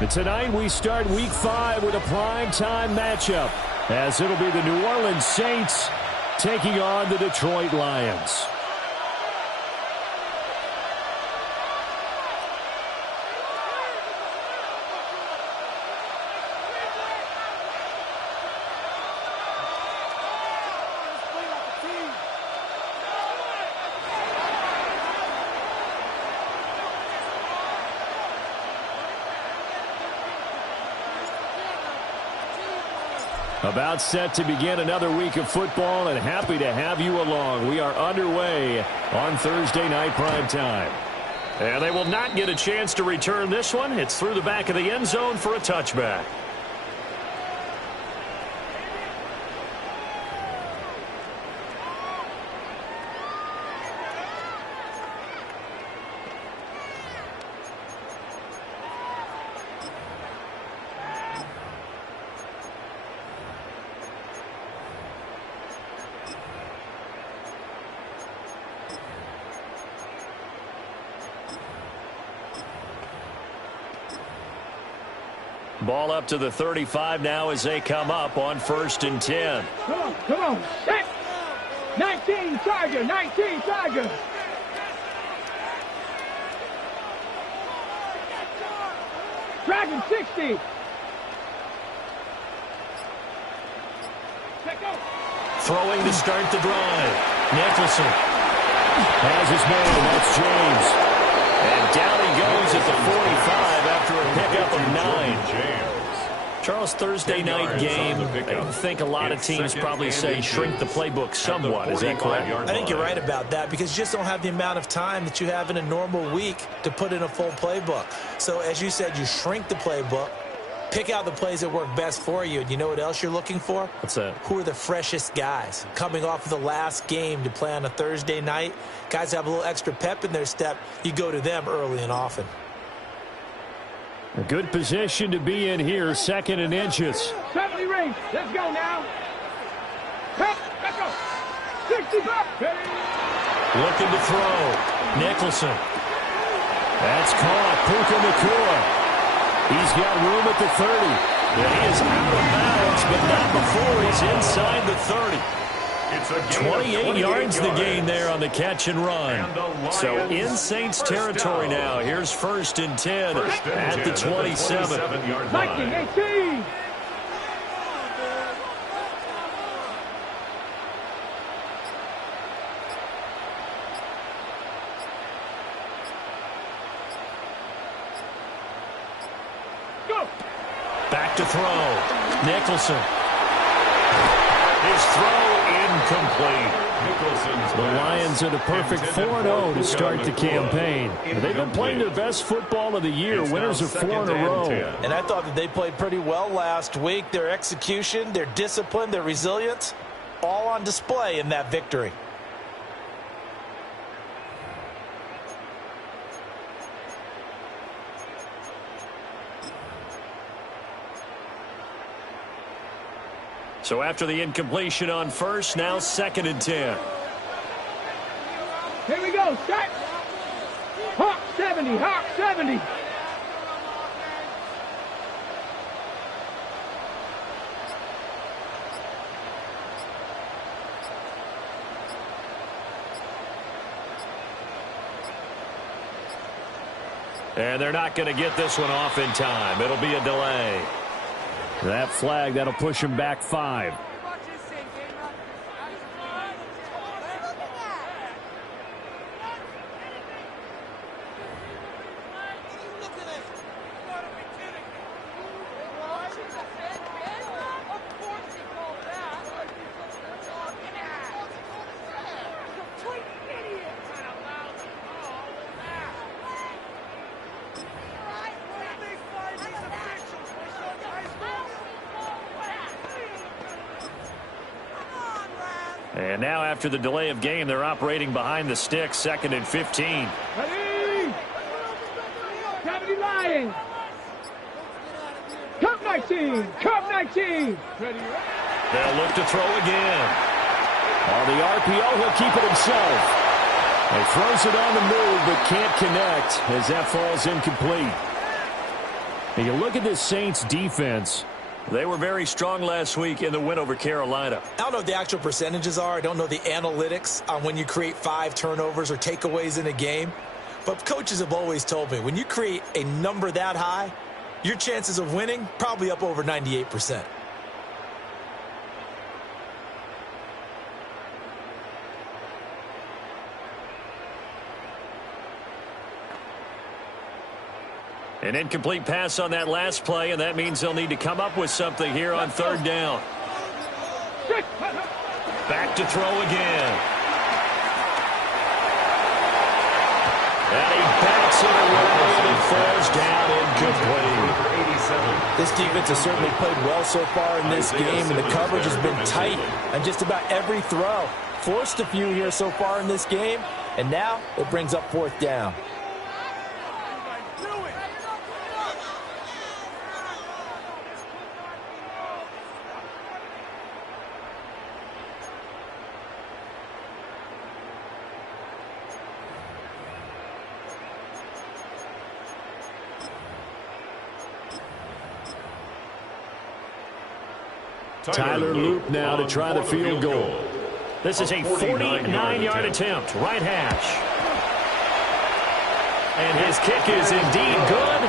And tonight we start Week 5 with a primetime matchup, as it'll be the New Orleans Saints taking on the Detroit Lions. About set to begin another week of football, and happy to have you along. We are underway on Thursday night primetime. And they will not get a chance to return this one. It's through the back of the end zone for a touchback. Ball up to the 35 now as they come up on 1st and 10. Come on. Set. 19 Tiger. Dragon 60. Throwing to start the drive. Nicholson has his man. That's James. And down he goes at the 45 after a pickup of 9. Charles, Thursday night game, I think a lot of teams probably say shrink the playbook somewhat. Is that correct? I think you're right about that, because you just don't have the amount of time that you have in a normal week to put in a full playbook. So as you said, you shrink the playbook, pick out the plays that work best for you, and you know what else you're looking for? What's that? Who are the freshest guys coming off of the last game to play on a Thursday night? Guys have a little extra pep in their step. You go to them early and often. A good position to be in here, 2nd and inches. 70 range. Let's go now. Let's go. 65. Looking to throw. Nicholson. That's caught. Puka Nacua. He's got room at the 30. And he is out of bounds, but not before he's inside the 30. 28 yards the gain there on the catch and run. So in Saints territory now. Here's 1st and 10 at the 27. 19-18. Go. Back to throw. Nicholson. His throw incomplete. The Lions are the perfect 4-0 to start the campaign. They've been playing their best football of the year. Winners of 4 in a row. And I thought that they played pretty well last week. Their execution, their discipline, their resilience, all on display in that victory. So after the incompletion on 1st, now 2nd and 10. Here we go. Start. Hawk 70. Hawk 70. And they're not going to get this one off in time. It'll be a delay. That flag, that'll push him back 5. And now after the delay of game, they're operating behind the sticks, 2nd and 15. Ready? 70 Lions. Cup 19. Cup 19. Ready? They'll look to throw again. On the RPO, he'll keep it himself. He throws it on the move, but can't connect as that falls incomplete. And you look at this Saints defense. They were very strong last week in the win over Carolina. I don't know what the actual percentages are. I don't know the analytics on when you create 5 turnovers or takeaways in a game. But coaches have always told me, when you create a number that high, your chances of winning probably up over 98%. An incomplete pass on that last play, and that means they'll need to come up with something here on 3rd down. Back to throw again. And he backs it away and falls down incomplete. This defense has certainly played well so far in this game, and the coverage has been tight on just about every throw. Forced a few here so far in this game, and now it brings up 4th down. Tyler Loop now to try the field goal. This is a 49-yard attempt, right hash. And his kick is indeed good.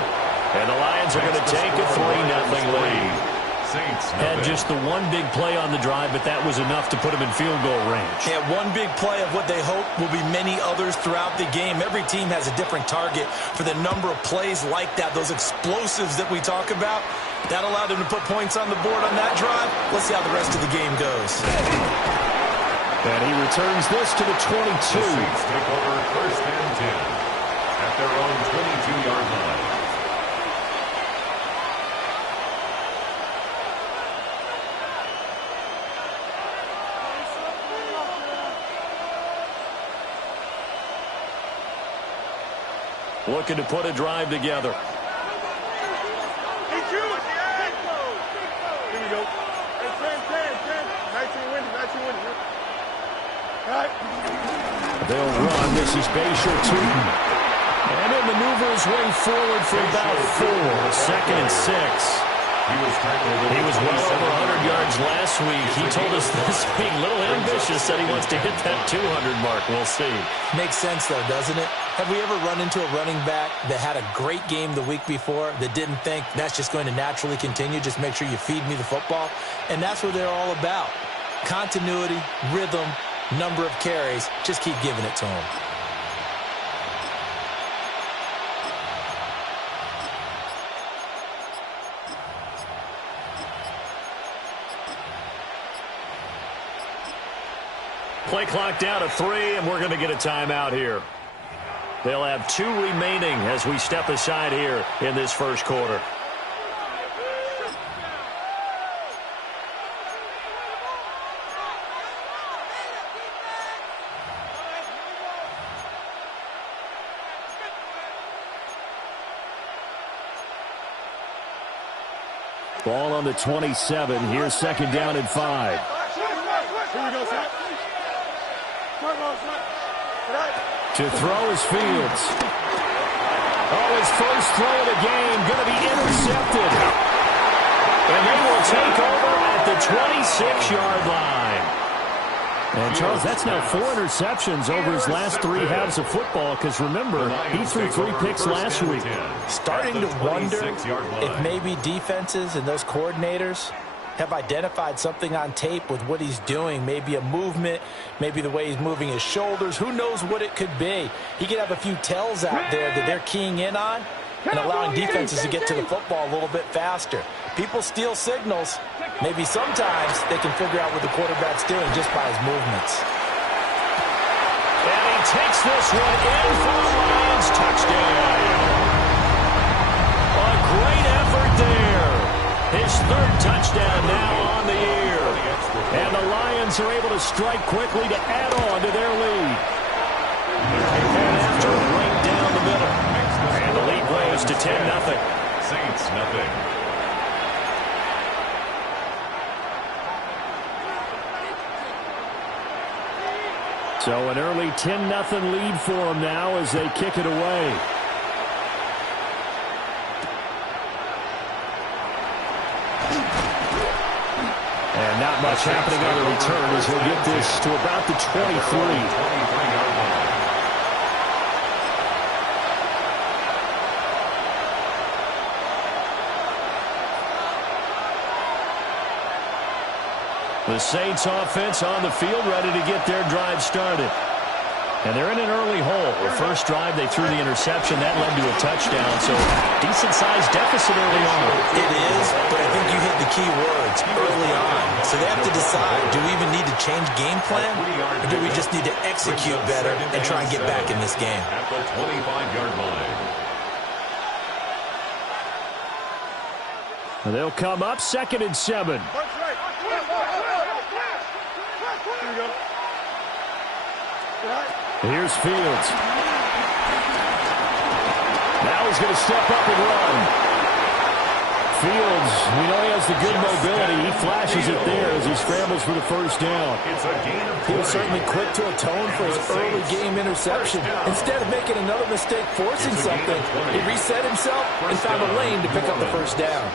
And the Lions are going to take a 3-0 lead. Had just the one big play on the drive, but that was enough to put him in field goal range. Yeah, one big play of what they hope will be many others throughout the game. Every team has a different target for the number of plays like that, those explosives that we talk about. That allowed him to put points on the board on that drive. Let's see how the rest of the game goes. And he returns this to the 22. The Saints take over 1st and 10 at their own 22-yard line. Looking to put a drive together. They'll run. This is Bayshore Tootin. And he'll maneuver his way forward for about 4. 2nd and 6. He was well over 100 yards last week. He told us this week, a little ambitious, said he wants to hit that 200 mark. We'll see. Makes sense, though, doesn't it? Have we ever run into a running back that had a great game the week before that didn't think that's just going to naturally continue? Just make sure you feed me the football. And that's what they're all about. Continuity, rhythm, number of carries. Just keep giving it to them. Play clock down to 3, and we're going to get a timeout here. They'll have 2 remaining as we step aside here in this first quarter. Ball on the 27. Here's 2nd down and 5. To throw is Fields. Oh, his first throw of the game going to be intercepted. And they will take over at the 26-yard line. And, Charles, that's now 4 interceptions over his last 3 halves of football because, remember, he threw 3 picks last week. Starting to wonder if maybe defenses and those coordinators have identified something on tape with what he's doing. Maybe a movement, maybe the way he's moving his shoulders. Who knows what it could be? He could have a few tells out there that they're keying in on and allowing defenses to get to the football a little bit faster. People steal signals. Maybe sometimes they can figure out what the quarterback's doing just by his movements. And he takes this one in for the Lions. Touchdown. A great effort there. His 3rd touchdown now on the year. And the Lions are able to strike quickly to add on to their lead. And after right down the middle. And the lead grows to 10-0. Saints nothing. So an early 10-0 lead for them now as they kick it away. And not much happening on the return as he'll get this to about the 23. The Saints offense on the field ready to get their drive started. And they're in an early hole. The first drive, they threw the interception. That led to a touchdown. So decent-sized deficit early on. It is, but I think you hit the key words early on. So they have to decide, do we even need to change game plan? Or do we just need to execute better and try and get back in this game? At the 25-yard line. They'll come up 2nd and 7. Here's Fields. Now he's going to step up and run. Fields, we know he has the good mobility. He flashes it there as he scrambles for the first down. He was certainly quick to atone for his early game interception. Instead of making another mistake forcing something, he reset himself and found a lane to pick up the first down.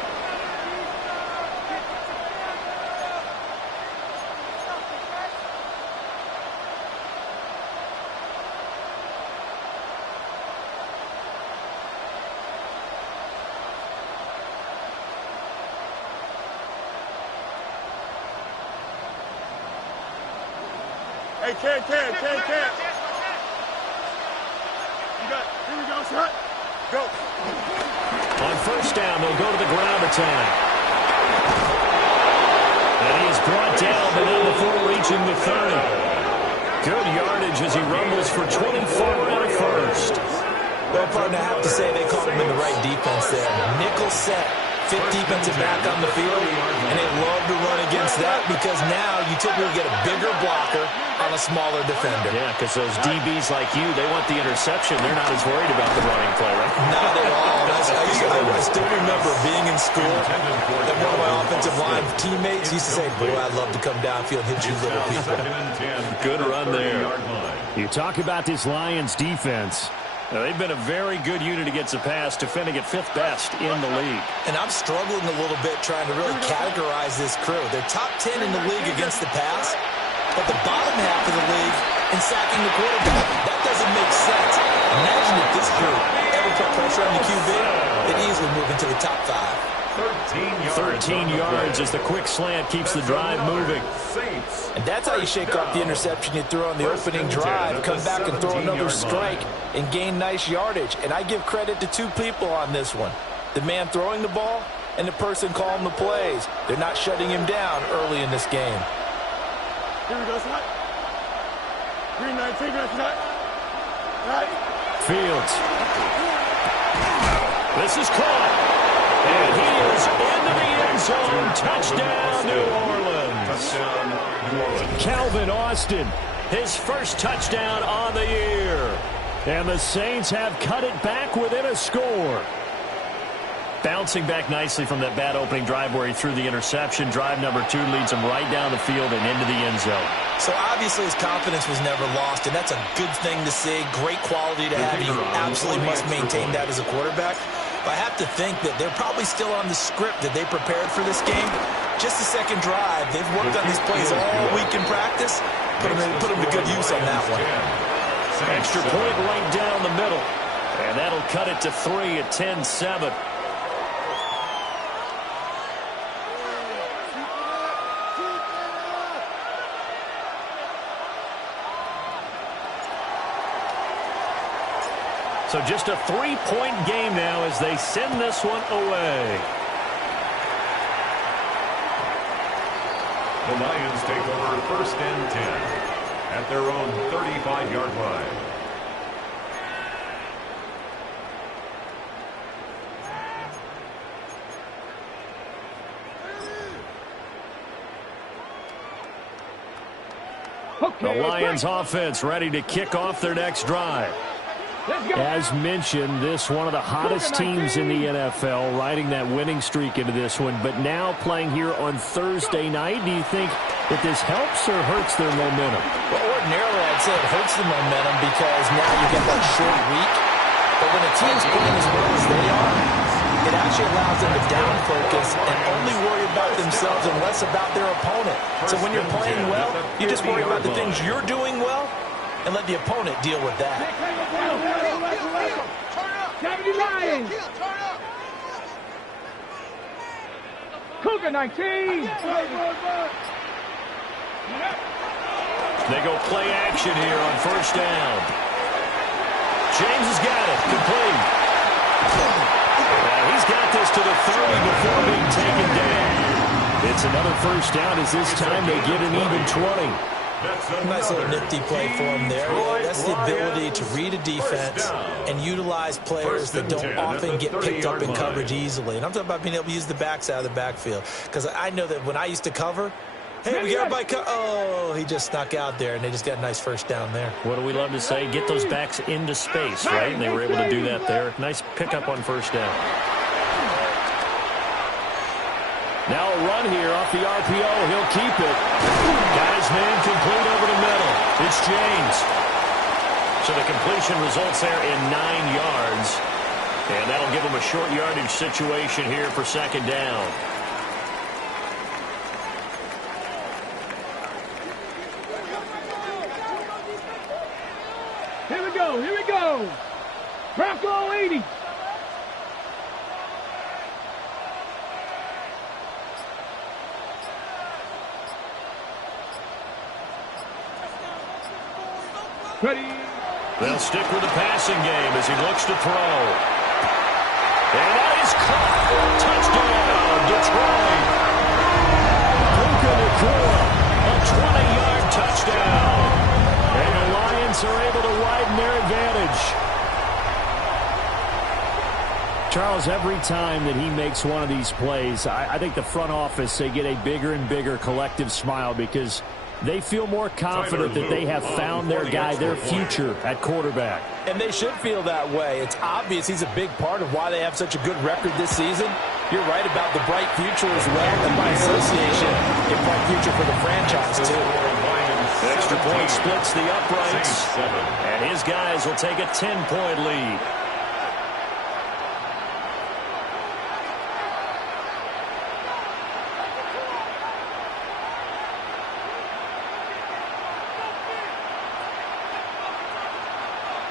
Hey, Ken. You got it. Here we go, shot. Go. On first down, they'll go to the ground attack. And he is brought down, but not before reaching the 30. Good yardage as he rumbles for 24 and a first. Well, partner, I have to say they caught him in the right defense there. Nickel set. Fifth defensive back on the field, and they love to run against that because now you typically get a bigger blocker on a smaller defender. Yeah, because those DBs like you, they want the interception. They're not as worried about the running play, right? Not at all. I still remember being in school, and one of my offensive line teammates used to say, boy, I'd love to come downfield and hit you little people. Good run there. You talk about this Lions defense. Now, they've been a very good unit against the pass, defending at 5th best in the league. And I'm struggling a little bit trying to really categorize this crew. They're top 10 in the league against the pass, but the bottom half of the league in sacking the quarterback. That doesn't make sense. Imagine if this group ever put pressure on the QB, they'd easily move into the top 5. 13 yards as the quick slant keeps the drive moving. And that's how you shake off the interception you threw on the opening drive. Come back and throw another strike and gain nice yardage. And I give credit to two people on this one. The man throwing the ball and the person calling the plays. They're not shutting him down early in this game. Here we go, shot. Green 9, take that shot. Right. Fields. This is caught. And he is into the end zone. Touchdown, New Orleans. Calvin Austin, his first touchdown on the year. And the Saints have cut it back within a score. Bouncing back nicely from that bad opening drive where he threw the interception. Drive number 2 leads him right down the field and into the end zone. So obviously his confidence was never lost, and that's a good thing to see. Great quality to have. You absolutely must maintain that as a quarterback. But I have to think that they're probably still on the script that they prepared for this game. Just the second drive. They've worked on these plays all week in practice. Put them to good use on that one. Extra point right down the middle. And that'll cut it to 3 at 10-7. So just a 3-point game now as they send this one away. The Lions take over 1st and 10 at their own 35-yard line. The Lions offense ready to kick off their next drive. As mentioned, this one of the hottest teams in the NFL, riding that winning streak into this one, but now playing here on Thursday night. Do you think that this helps or hurts their momentum? Well, ordinarily I'd say it hurts the momentum because now you get that short week. But when a team's playing as well as they are, it actually allows them to down focus and only worry about themselves and less about their opponent. So when you're playing well, you just worry about the things you're doing well and let the opponent deal with that. 79. Cougar 19. They go play action here on first down. James has got it. Complete. He's got this to the 30 before being taken down. It's another first down as this time they get an even 20. Nice little nifty play for him there. That's the ability to read a defense and utilize players that don't often get picked up in coverage easily. And I'm talking about being able to use the backs out of the backfield. Because I know that when I used to cover, hey, we got everybody oh, he just snuck out there, and they just got a nice first down there. What do we love to say? Get those backs into space, right? And they were able to do that there. Nice pickup on first down. Now a run here off the RPO. He'll keep it. Got his man complete over the middle. It's James. So the completion results there in 9 yards. And that'll give him a short yardage situation here for second down. Here we go. Here we go. Bronco 80. Ready. They'll stick with the passing game as he looks to throw. And that is caught. Touchdown, Detroit. Puka Nacua, a 20-yard touchdown. And the Lions are able to widen their advantage. Charles, every time that he makes one of these plays, I think the front office, they get a bigger and bigger collective smile because they feel more confident that they have found their guy, their future at quarterback. And they should feel that way. It's obvious he's a big part of why they have such a good record this season. You're right about the bright future as well, and by association, a bright future for the franchise, too. Extra point splits the uprights, and his guys will take a 10-point lead.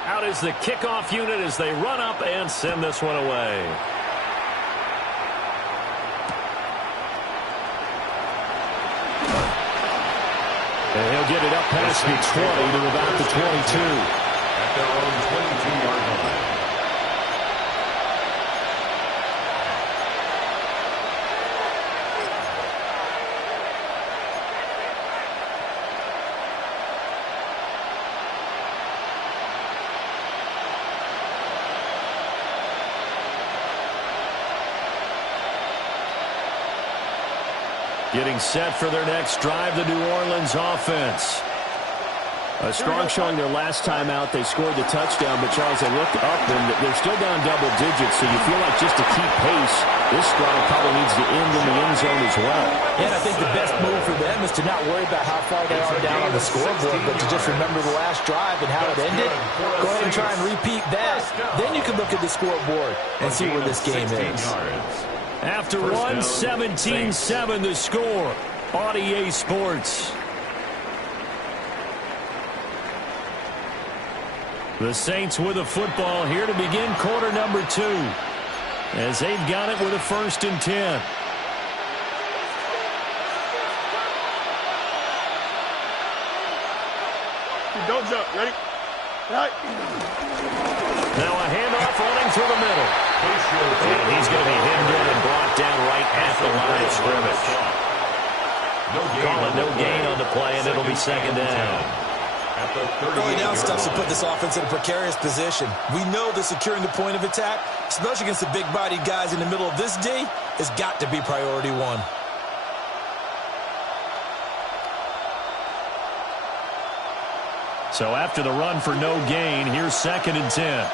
Out is the kickoff unit as they run up and send this one away. And he'll get it up past the 20 to about the 22. At their own 22-yard line. Getting set for their next drive, the New Orleans offense. A strong showing their last time out. They scored the touchdown, but Charles, they looked up and they're still down double digits, so you feel like just to keep pace, this drive probably needs to end in the end zone as well. And I think the best move for them is to not worry about how far they are down on the scoreboard, but to just remember the last drive and how it ended. Go ahead and try and repeat that. Then you can look at the scoreboard and see where this game is. After one, 17-7 the score on EA Sports. The Saints with the football here to begin quarter number 2 as they've got it with a 1st and 10. Don't jump. Ready? Right. Now a handoff running through the middle. And he's going to be hemmed in and brought down right at the line of scrimmage. Call it no gain on the play, and it'll be second down. Early down stuff to put this offense in a precarious position. We know that securing the point of attack, especially against the big-bodied guys in the middle of this D, has got to be priority 1. So after the run for no gain, here's 2nd and 10.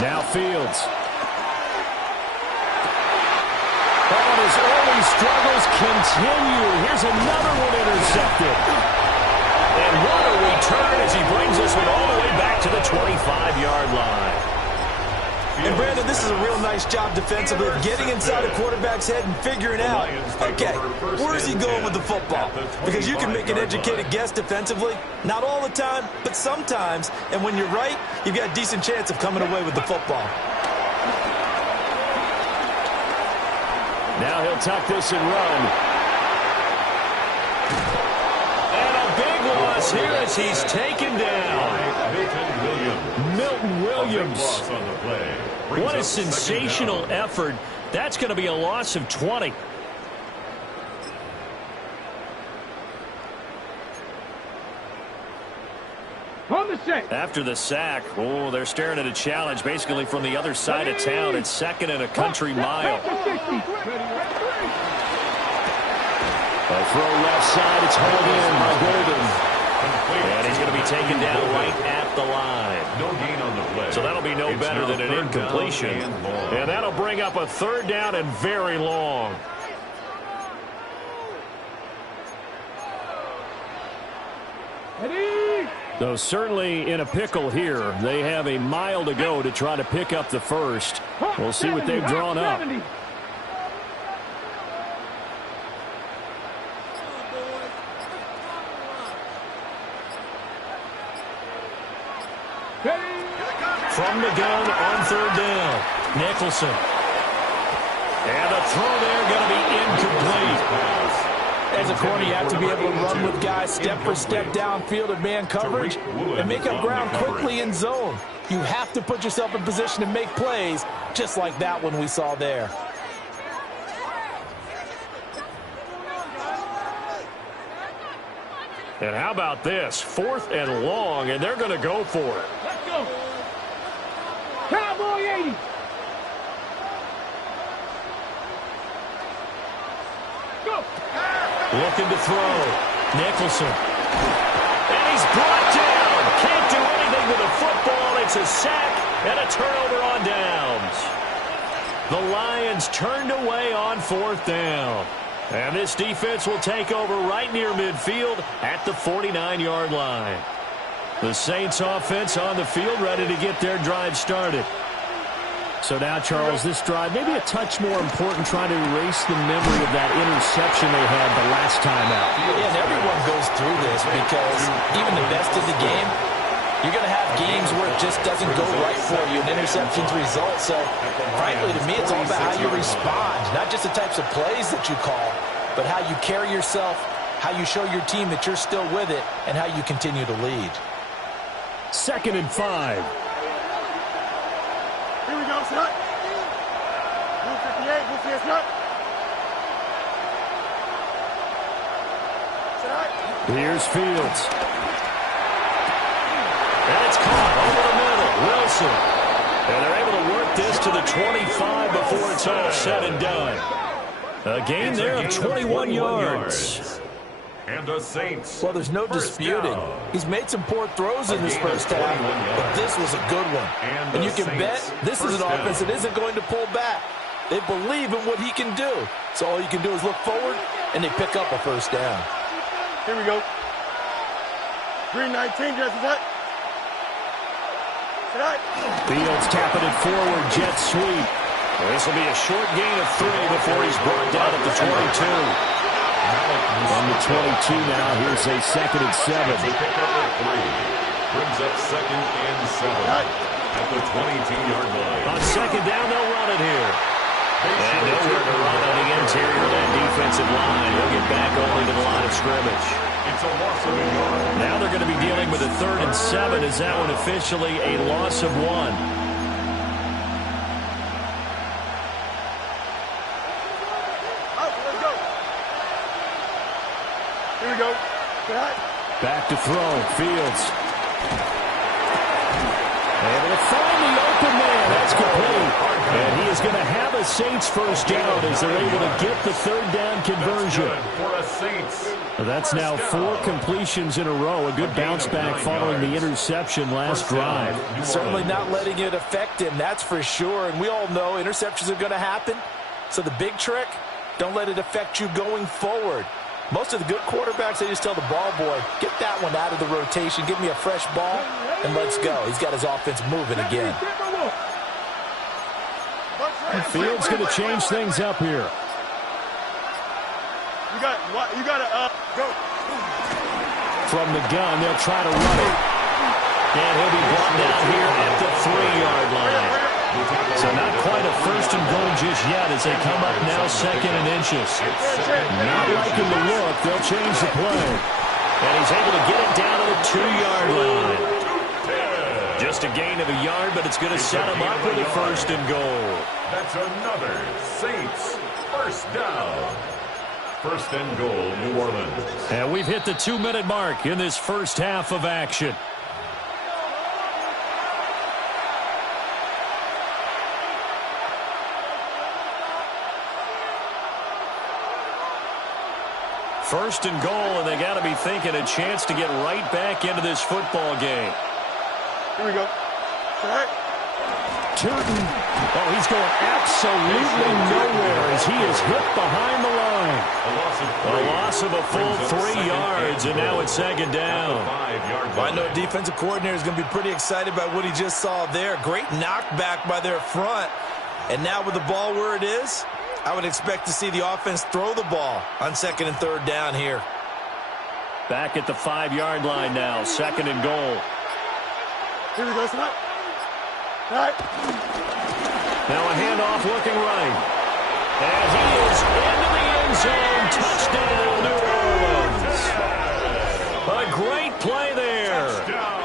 Now Fields. Oh, his early struggles continue. Here's another one intercepted. And what are we return as he brings this one all the way back to the 25-yard line. And, Brandon, this is a real nice job defensively of getting inside a quarterback's head and figuring out, okay, where's he going with the football? Because you can make an educated guess defensively, not all the time, but sometimes. And when you're right, you've got a decent chance of coming away with the football. Now he'll tuck this and run. And a big loss here as he's taken down. Milton Williams. What a sensational effort. That's going to be a loss of 20. On the set. After the sack, oh, they're staring at a challenge basically from the other side of town. It's second and a country mile. A throw left side. It's hauled in by Golden. And he's going to be taken down right at the line. No gain on the play. So that'll be no better than an incompletion. And that'll bring up a third down and very long. So certainly in a pickle here. They have a mile to go to try to pick up the first. We'll see what they've drawn up. From the gun on third down, Nicholson. And the throw there going to be incomplete. As a corner, you have to be able to run with guys step for step downfield in man coverage and make up ground quickly in zone. You have to put yourself in position to make plays, just like that one we saw there. And how about this? 4th and long, and they're going to go for it. Let's go. Cowboy 80. Go. Looking to throw. Nicholson. And he's brought down. Can't do anything with the football. It's a sack and a turnover on downs. The Lions turned away on 4th down. And this defense will take over right near midfield at the 49-yard line. The Saints offense on the field ready to get their drive started. So now, Charles, this drive maybe a touch more important, trying to erase the memory of that interception they had the last time out. Yeah, and everyone goes through this because even the best of the game, you're going to have games where it just doesn't go right for you, and interceptions result. So, frankly, to me, it's all about how you respond, not just the types of plays that you call, but how you carry yourself, how you show your team that you're still with it, and how you continue to lead. 2nd and 5. Here we go, Scott. Blue 58, Blue 58, Scott. Here's Fields. And it's caught over the middle. Wilson. And they're able to work this to the 25 before it's all said and done. A gain there of 21 yards. And the Saints. Well, there's no disputing. He's made some poor throws in this first half, but this was a good one. And you can bet this is an offense that isn't going to pull back. They believe in what he can do. So all you can do is look forward, and they pick up a first down. Here we go. Green 19, Jesse, what? Fields tapping it forward, jet sweep. This will be a short gain of 3 before he's brought down at the 22. On the 22 now, here's a 2nd and 7. Brings up 2nd and 7 at the 22-yard line. On 2nd down, they'll run it here. And nowhere to run on the interior of that defensive line. He'll get back only to the line of scrimmage. It's a loss of a yard. Now they're going to be dealing with a 3rd and 7. Is that one officially a loss of 1? Here we go. Back to throw. Fields. Able to find the open man. That's complete. And he is going to have a Saints first down as they're able to get the 3rd down conversion. For a Saints. That's now 4 completions in a row. A good bounce back following the interception last drive. Certainly not letting it affect him, that's for sure. And we all know interceptions are going to happen. So the big trick, don't let it affect you going forward. Most of the good quarterbacks, they just tell the ball boy, get that one out of the rotation, give me a fresh ball, and let's go. He's got his offense moving again. And Fields going to change things up here. You got to go. From the gun, they'll try to run it. And he'll be brought down here at the 3-yard line. So not quite a first and goal just yet as they come up now 2nd and inches. Not liking the look. They'll change the play. And he's able to get it down to the 2-yard line. Just a gain of a yard, but it's going to set him up with a first and goal. That's another Saints first down. First and goal, New Orleans. And we've hit the 2-minute mark in this first half of action. First and goal, and they got to be thinking a chance to get right back into this football game. Here we go. All right. Turton, oh, he's going absolutely nowhere as he is hit behind the line. A loss of a full 3 yards, and now it's 2nd down. I know a defensive coordinator is going to be pretty excited by what he just saw there. Great knockback by their front. And now with the ball where it is, I would expect to see the offense throw the ball on 2nd and 3rd down here. Back at the 5-yard line now, 2nd and goal. Here we go, son. All right. Now a handoff looking right. And he is into the end zone. Touchdown, New Orleans. A great play there.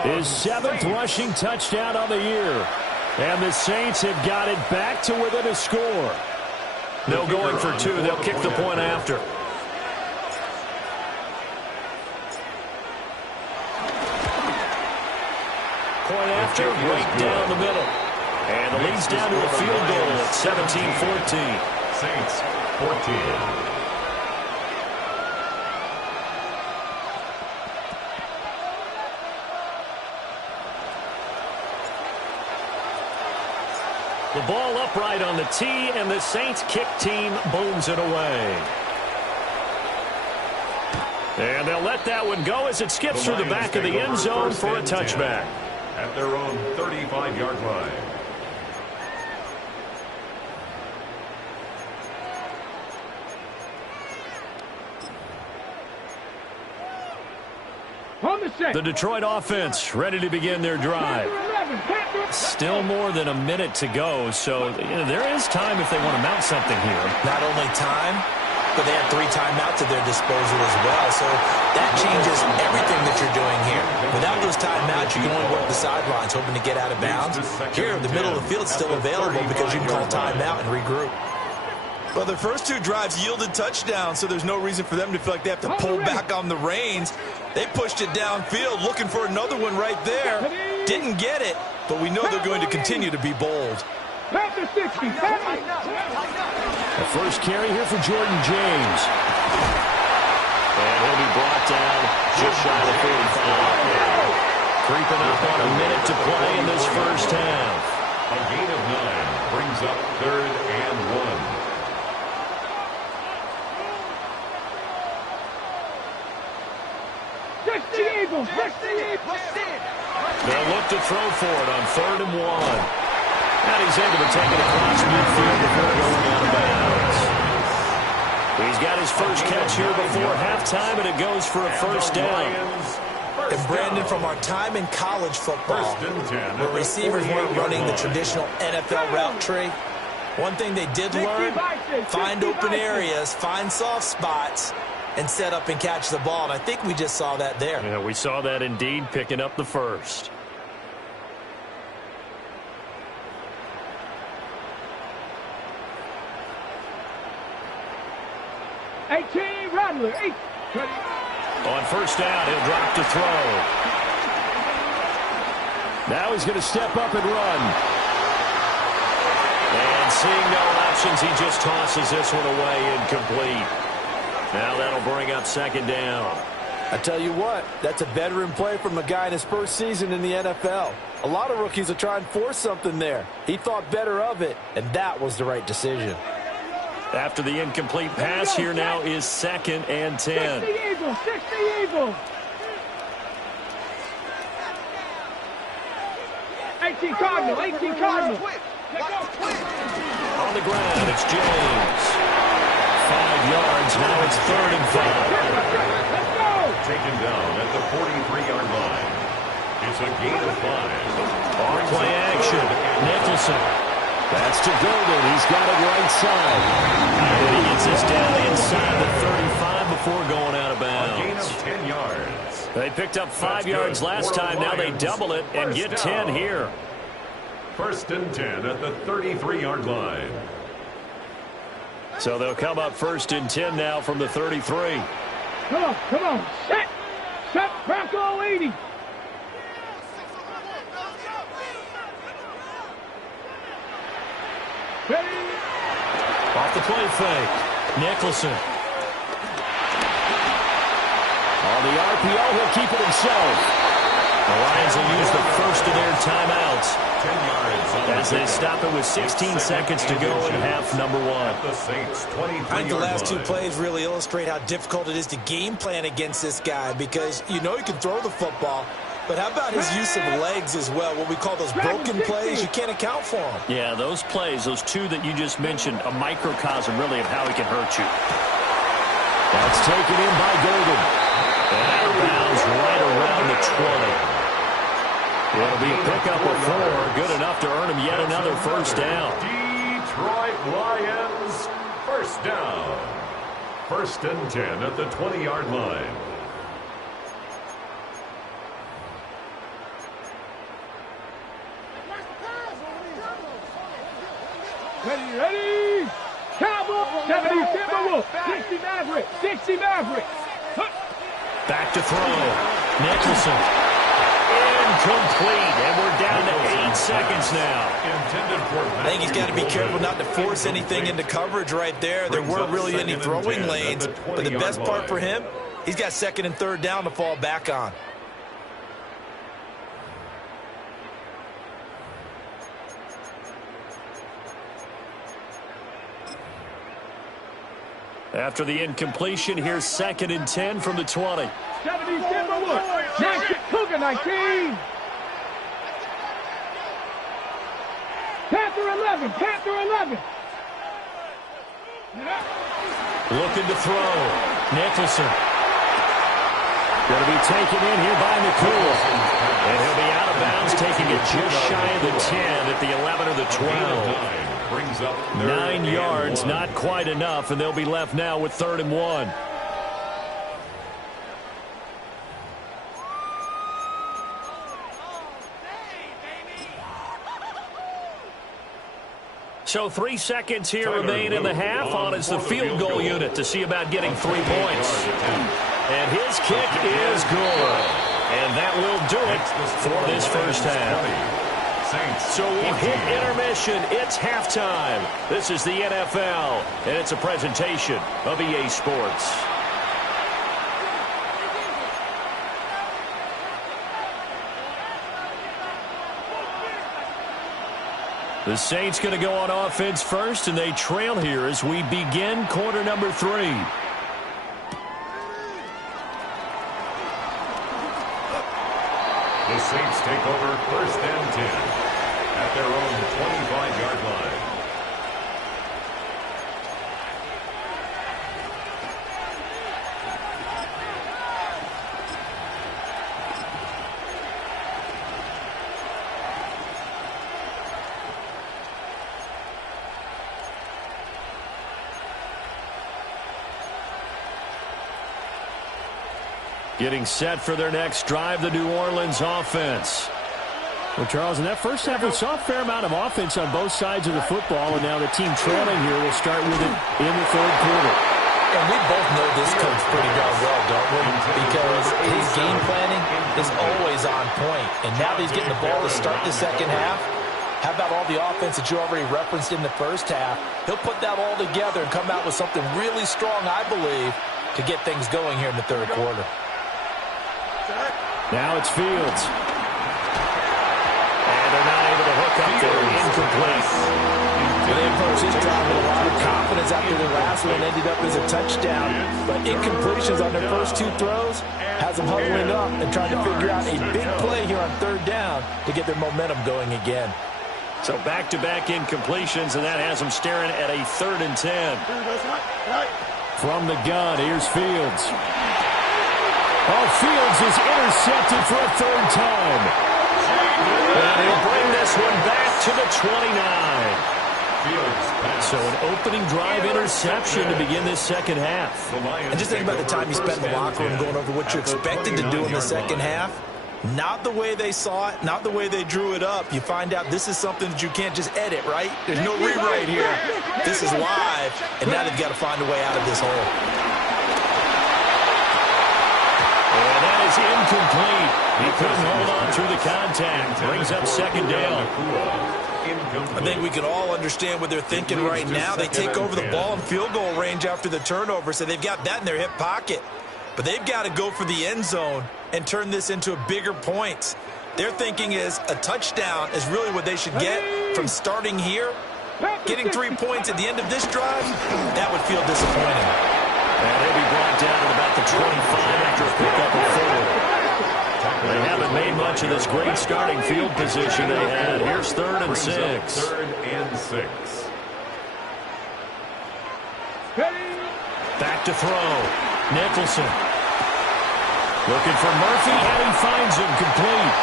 His 7th rushing touchdown on the year. And the Saints have got it back to within a score. No going for 2. They'll kick the point after. Point after, right down the middle. And the lead's down to a field goal at 17-14. Saints 14. The ball upright on the tee, and the Saints kick team booms it away. And they'll let that one go as it skips through the back of the end zone for a touchback. At their own 35-yard line. The Detroit offense ready to begin their drive. Still more than a minute to go, so there is time if they want to mount something here. Not only time, but they have 3 timeouts at their disposal as well, so that changes everything that you're doing here. Without those timeouts, you can only work the sidelines, hoping to get out of bounds. Here, the middle of the field's still available because you can call timeout and regroup. Well, their first 2 drives yielded touchdowns, so there's no reason for them to feel like they have to pull back on the reins. They pushed it downfield, looking for another one right there. Didn't get it, but we know they're going to continue to be bold. Panther 60. The first carry here for Jordan James. And he'll be brought down just shy of 45. Creeping up on a minute to play in this first half. A gain of 9 brings up 3rd and 1. They'll look to throw for it on 3rd and 1. And he's able to take it across midfield before going out of bounds. He's got his first catch here before halftime, and it goes for a first down. And Brandon, from our time in college football, where receivers weren't running the traditional NFL route tree, one thing they did learn, find open areas, find soft spots, and set up and catch the ball. And I think we just saw that there. Yeah, we saw that indeed, picking up the first. Rattler. On first down, he'll drop to throw. Now he's going to step up and run. And seeing no options, he just tosses this one away incomplete. Now that'll bring up 2nd down. I tell you what, that's a veteran play from a guy in his first season in the NFL. A lot of rookies are trying to force something there. He thought better of it, and that was the right decision. After the incomplete pass, here now is 2nd and 10. 60 Eagles, 60 Eagles. 18 Cardinal, 18 Cardinal. On the ground, it's James. 5 yards, now it's 3rd and 5. Let's go. Taken down at the 43-yard line. It's a gain of 5. On play action, Nicholson. That's to Golden. He's got it right side. And he gets this down inside the 35 before going out of bounds. A gain of 10 yards. They picked up 5 yards last time. Now they double it and get 10 here. 1st and 10 at the 33-yard line. So they'll come up 1st and 10 now from the 33. Come on, come on. Set. Set Bronco 80. Ready. Off the play fake. Nicholson. On the RPO, he'll keep it himself. The Lions will use the first of their timeouts 10 yards as they stop it with 16 seconds to go in half number 1. The Saints 23-yard I think the last 2 line. plays really illustrate how difficult it is to game plan against this guy because you know he can throw the football, but how about his use of legs as well, what we call those broken plays? You can't account for them. Yeah, those plays, those 2 that you just mentioned, a microcosm really of how he can hurt you. That's taken in by Golden. And out of bounds right around the 20. It'll be a pickup of 4, good enough to earn him yet another first down. Detroit Lions, first down. 1st and 10 at the 20-yard line. Ready, ready. Cowboy. 70 Timberwolves. 60 Maverick. 60 Maverick. Back to throw. Nicholson. Incomplete, and we're down to 8 seconds now. I think he's got to be careful not to force anything into coverage right there. There weren't really any throwing lanes, but the best part for him, he's got 2nd and 3rd down to fall back on. After the incompletion, here's 2nd and 10 from the 20. 70 Timberwolves. 19, Cougar 19. Panther 11. Panther 11. Looking to throw. Nicholson. Going to be taken in here by McCool. And he'll be out of bounds, taking it just shy of the 10 at the 11 or the 12. Brings up 9 yards, not quite enough, and they'll be left now with 3rd and 1. So 3 seconds here remain in the half on as the field goal unit to see about getting 3 points. And his kick is good. And that will do it for this first half. So we'll hit intermission. It's halftime. This is the NFL, and it's a presentation of EA Sports. The Saints going to go on offense first, and they trail here as we begin quarter number 3. The Saints take over 1st and 10 at their own 25-yard line. Getting set for their next drive, the New Orleans offense. Well, Charles, in that first half, we saw a fair amount of offense on both sides of the football, and now the team trailing here will start with it in the 3rd quarter. And we both know this coach pretty darn well, don't we? Because his game planning is always on point. And now that he's getting the ball to start the 2nd half, how about all the offense that you already referenced in the 1st half? He'll put that all together and come out with something really strong, I believe, to get things going here in the 3rd quarter. Now it's Fields. And they're not able to hook up there. Incomplete. They approach this time with a lot of confidence after the last one ended up as a touchdown. But incompletions on their first two throws has them huddling up and trying to figure out a big play here on third down to get their momentum going again. So back-to-back incompletions, and that has them staring at a 3rd and 10. From the gun, here's Fields. Oh, Fields is intercepted for a 3rd time. And he'll bring this one back to the 29. So an opening drive interception to begin this second half. And just think about the time you spent in the locker room going over what you expected to do in the second half. Not the way they saw it, not the way they drew it up. You find out this is something that you can't just edit, right? There's no rewrite here. This is live, and now they've got to find a way out of this hole. And that is incomplete. He couldn't hold on through the contact. Brings up 2nd down. I think we can all understand what they're thinking right now. They take over the ball in field goal range after the turnover, so they've got that in their hip pocket. But they've got to go for the end zone and turn this into a bigger point. Their thinking is a touchdown is really what they should get from starting here. Getting 3 points at the end of this drive, that would feel disappointing. And he'll be brought down at about the 25 after a pickup of 4. They haven't made much of this great starting field position they had. Here's 3rd and 6. 3rd and 6. Back to throw. Nicholson. Looking for Murphy, and he finds him complete.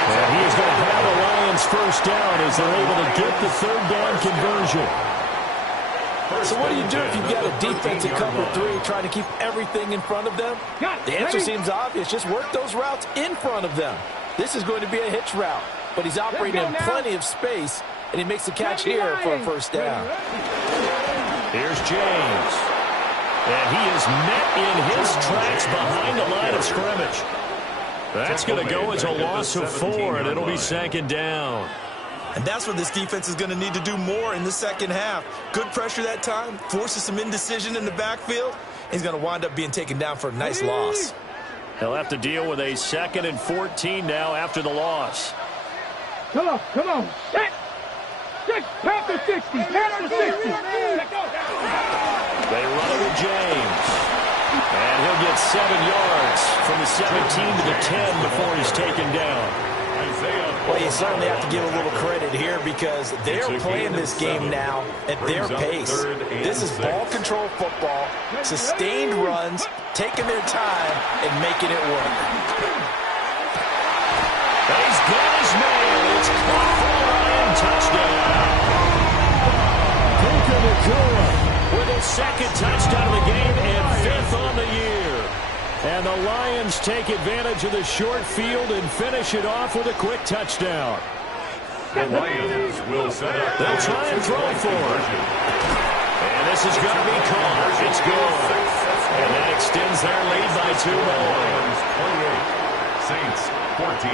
And he is going to have the Lions first down as they're able to get the 3rd down conversion. So what do you do if you've got a defense in cover 3 trying to keep everything in front of them? The answer seems obvious. Just work those routes in front of them. This is going to be a hitch route, but he's operating in plenty of space, and he makes the catch here for a first down. Here's James. And he is met in his tracks behind the line of scrimmage. That's going to go as a loss of 4, and it'll be 2nd down. And that's what this defense is going to need to do more in the second half. Good pressure that time, forces some indecision in the backfield. He's going to wind up being taken down for a nice loss. He'll have to deal with a 2nd and 14 now after the loss. Come on, come on. Set. Panther 60, Panther 60. They run it with James. And he'll get 7 yards from the 17 to the 10 before he's taken down. Well, you certainly have to give a little credit here because they're playing this game now at their pace. This is ball control football, sustained runs, taking their time, and making it work. He's got his man. It's caught for a Lion touchdown. Puka Nacua with his 2nd touchdown of the game and 5th on the year. And the Lions take advantage of the short field and finish it off with a quick touchdown. The Lions will set up. They'll try and throw for it. And this is going to be caught. It's good. And that extends their lead by 2 more. 28, Saints 14.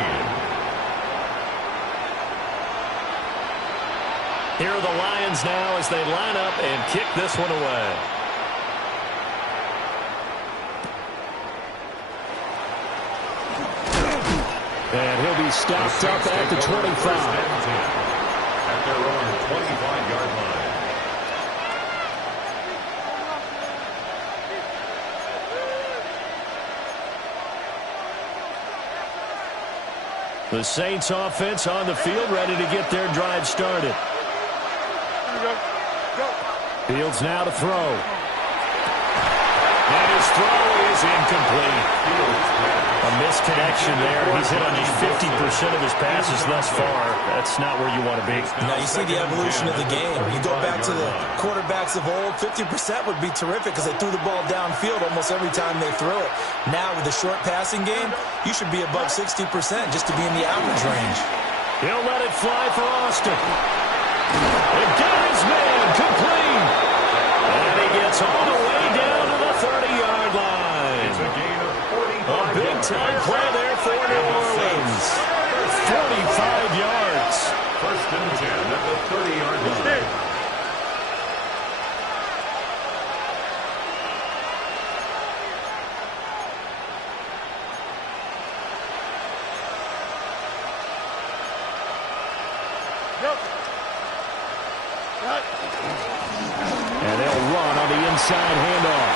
Here are the Lions now as they line up and kick this one away. And he'll be stopped up at the 25. At their own 25-yard line. The Saints offense on the field ready to get their drive started. Fields now to throw. And his throw is incomplete. A misconnection there. He's hit on just 50% of his passes thus far. That's not where you want to be. Now you see the evolution of the game. You go back to the quarterbacks of old, 50% would be terrific because they threw the ball downfield almost every time they threw it. Now with the short passing game, you should be above 60% just to be in the average range. He'll let it fly for Austin. And got his man complete. And he gets all the way down to the 30-yard line. It's a gain of 45 A big-time play there for New Orleans. 45 yards. 1st and 10 at the 30-yard line. And they'll run on the inside handoff.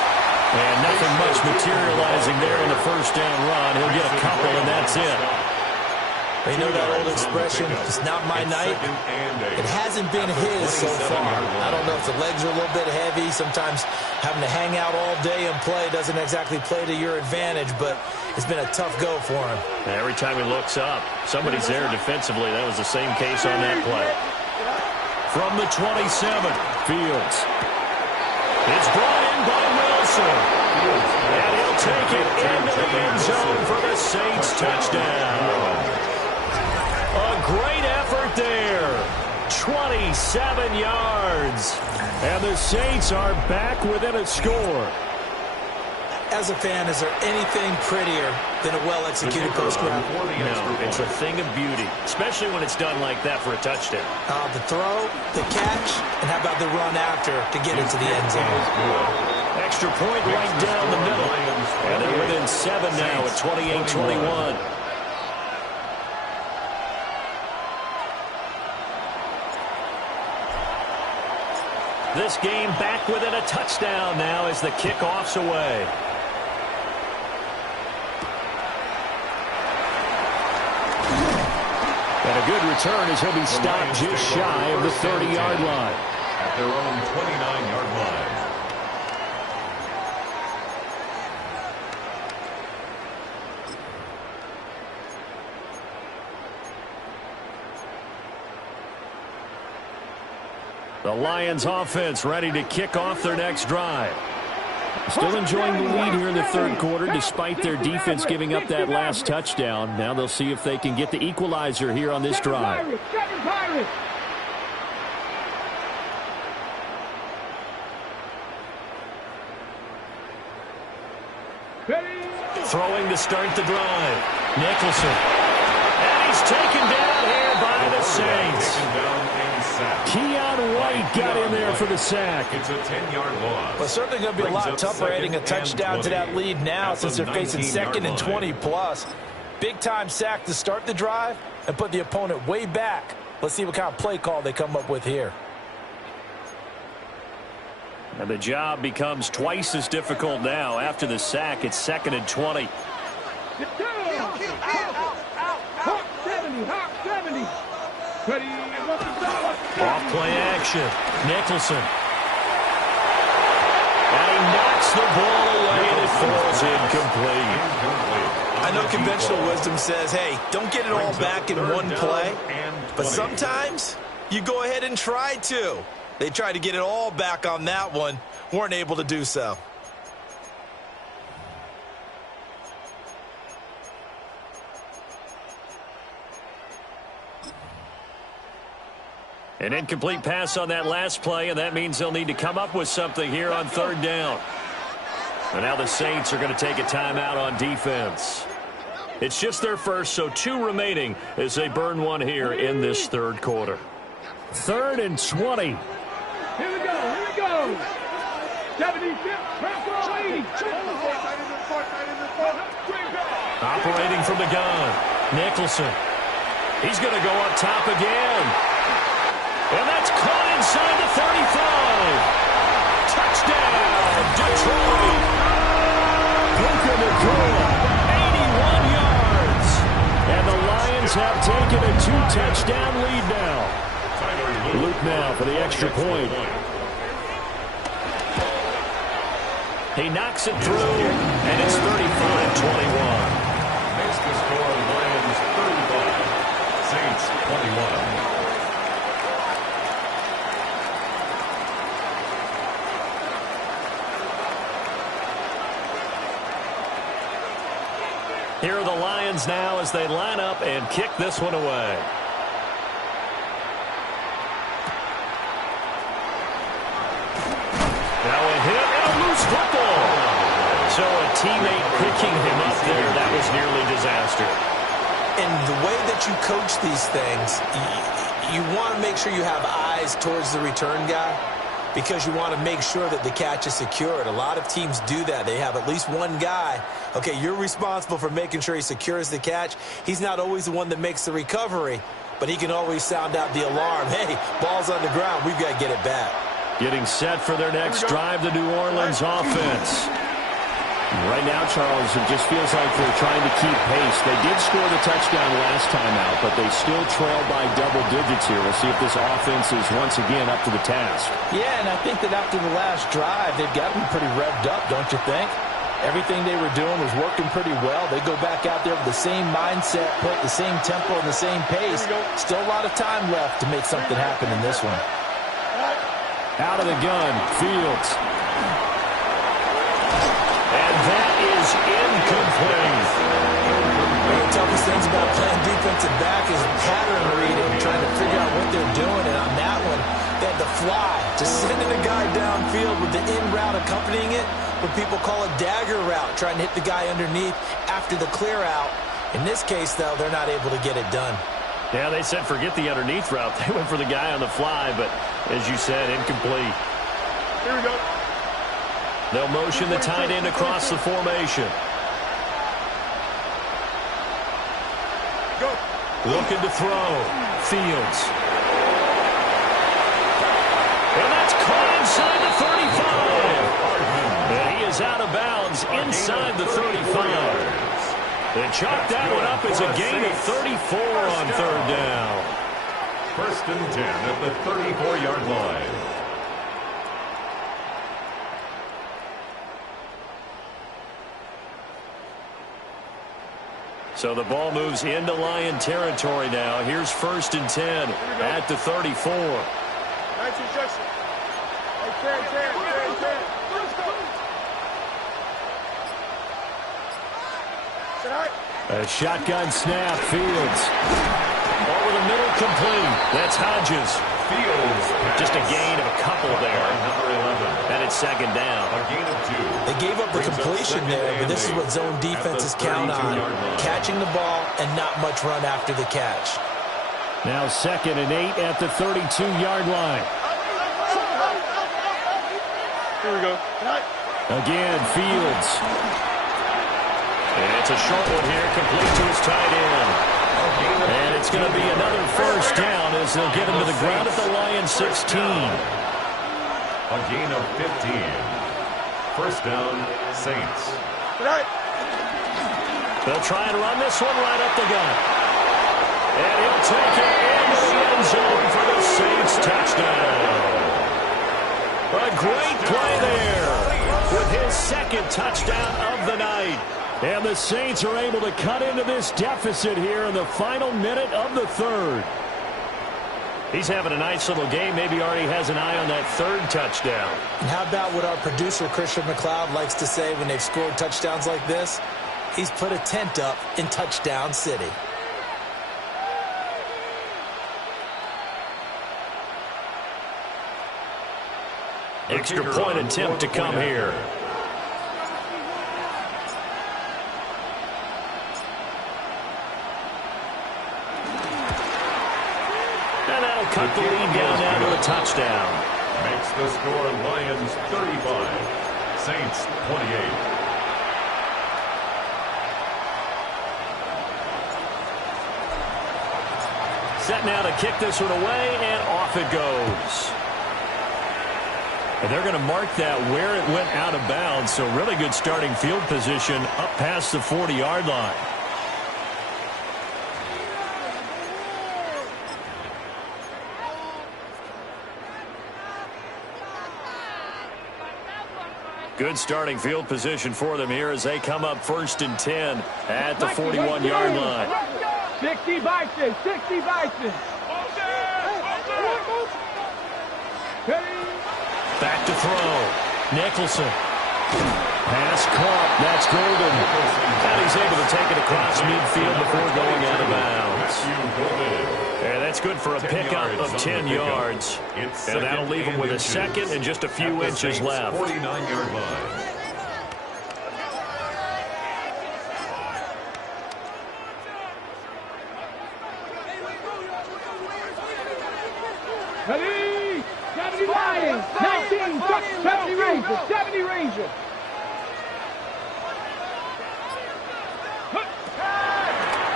And nothing much materializing there on the first down run. He'll get a couple, and that's it. You know that old expression, it's not my night? It hasn't been his so far. I don't know if the legs are a little bit heavy. Sometimes having to hang out all day and play doesn't exactly play to your advantage, but it's been a tough go for him. And every time he looks up, somebody's there defensively. That was the same case on that play. From the 27, Fields. It's brought in by Wilson. And he'll take it into the end zone for the Saints touchdown. A great effort there. 27 yards. And the Saints are back within a score. As a fan, is there anything prettier than a well-executed post grab? No, it's a thing of beauty, especially when it's done like that for a touchdown. The throw, the catch, and how about the run after to get into the end zone? Extra point right down the middle. And they're within 7 now at 28-21. This game back within a touchdown now as the kickoff's away. And a good return as he'll be stopped just shy of the 30-yard line. At their own 29-yard line. The Lions offense ready to kick off their next drive. Still enjoying the lead here in the third quarter despite their defense giving up that last touchdown. Now they'll see if they can get the equalizer here on this drive. Throwing to start the drive. Nicholson. And he's taken down here by the Saints. Keon White got in there for the sack. It's a 10-yard loss. Well, certainly going to be a lot tougher adding a touchdown to that lead now since they're facing second and 20+. Big-time sack to start the drive and put the opponent way back. Let's see what kind of play call they come up with here. And the job becomes twice as difficult now. After the sack, it's second and 20. Off play action. Nicholson. And he knocks the ball away and it falls incomplete. I know conventional wisdom says, hey, don't get it all back in one play. But sometimes you go ahead and try to. They tried to get it all back on that one. Weren't able to do so. An incomplete pass on that last play, and that means they'll need to come up with something here on third down. And now the Saints are going to take a timeout on defense. It's just their first, so 2 remaining as they burn one here in this third quarter. 3rd and 20. Here we go. 76, press 80. Operating from the gun. Nicholson. He's going to go up top again. And that's caught inside the 35. Touchdown, Detroit. Puka Nacua, 81 yards. And the Lions have taken a 2-touchdown lead now. Luke now for the extra point. He knocks it through, and it's 35-21. Makes the score Lions 35, Saints 21. Here are the Lions now as they line up and kick this one away. Now a hit and a loose football. So a teammate picking him up there, that was nearly disaster. And the way that you coach these things, you want to make sure you have eyes towards the return guy because you want to make sure that the catch is secured. A lot of teams do that. They have at least one guy. Okay, you're responsible for making sure he secures the catch. He's not always the one that makes the recovery, but he can always sound out the alarm. Hey, ball's on the ground. We've got to get it back. Getting set for their next drive, the New Orleans offense. Right now, Charles, it just feels like they're trying to keep pace. They did score the touchdown last time out, but they still trail by double digits here. We'll see if this offense is once again up to the task. Yeah, and I think that after the last drive, they've got them pretty revved up, don't you think? Everything they were doing was working pretty well. They go back out there with the same mindset, put the same tempo and the same pace. Still a lot of time left to make something happen in this one. Out of the gun, Fields. And that is incomplete. One of the toughest things about playing defensive back is pattern reading, trying to figure out what they're doing. And on that one, they had to fly, just sending a guy downfield with the in route accompanying it. What people call a dagger route, trying to hit the guy underneath after the clear out. In this case, though, they're not able to get it done. Yeah, they said forget the underneath route. They went for the guy on the fly, but as you said, incomplete. Here we go. They'll motion the tight end across the formation. Go. Looking to throw. Fields. And that's caught inside the 35. And he is out of bounds inside the 35. They chalk that one up as a gain of 34 on third down. First and 10 at the 34-yard line. So the ball moves into Lion territory now. Here's first and 10 at the 34. Nice instruction. Hey, Terry. Let's go. Sit high. A shotgun snap, Fields. Over the middle, complete. That's Hodges. Fields. Just a gain of a couple there. Number 11. And it's second down. A gain of 2. They gave up the completion there, but this is what zone defenses count on. Catching the ball and not much run after the catch. Now second and 8 at the 32-yard line. Here we go. Again, Fields. And it's a short one here, complete to his tight end. And it's going to be another first down as they'll get him to the ground at the Lions 16. A gain of 15. First down, Saints. They'll try and run this one right up the gut. And he'll take it into the end zone for the Saints touchdown. A great play there with his second touchdown of the night. And the Saints are able to cut into this deficit here in the final minute of the third. He's having a nice little game. Maybe already has an eye on that third touchdown. And how about what our producer, Christian McLeod, likes to say when they've scored touchdowns like this? He's put a tent up in Touchdown City. Extra point attempt to come here. And that'll cut the lead down now to a touchdown. Makes the score Lions 35, Saints 28. Set now to kick this one away, and off it goes. And they're going to mark that where it went out of bounds, so really good starting field position up past the 40-yard line. Good starting field position for them here as they come up first and 10 at the 41-yard line. 60 Bison, 60 Bison. Back to throw. Nicholson. Pass caught. That's Golden. And he's able to take it across midfield before going out of bounds. And that's good for a pickup of 10 yards. And that'll leave him with a second and just a few inches left. 49-yard line. Ready? 70 Lions, 19, 70 Rangers, 70 Rangers.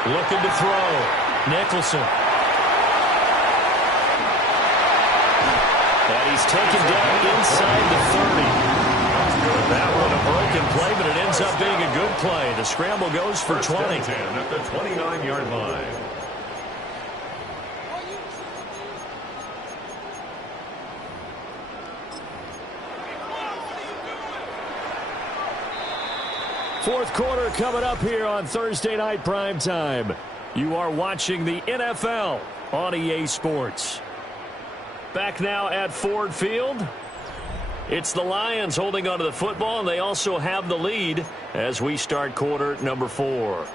Looking to throw. Nicholson. And he's taken down inside the 30. That one a broken play, but it ends up being a good play. The scramble goes for 20. At the 29-yard line. Fourth quarter coming up here on Thursday Night Primetime. You are watching the NFL on EA Sports. Back now at Ford Field. It's the Lions holding onto the football, and they also have the lead as we start quarter number 4.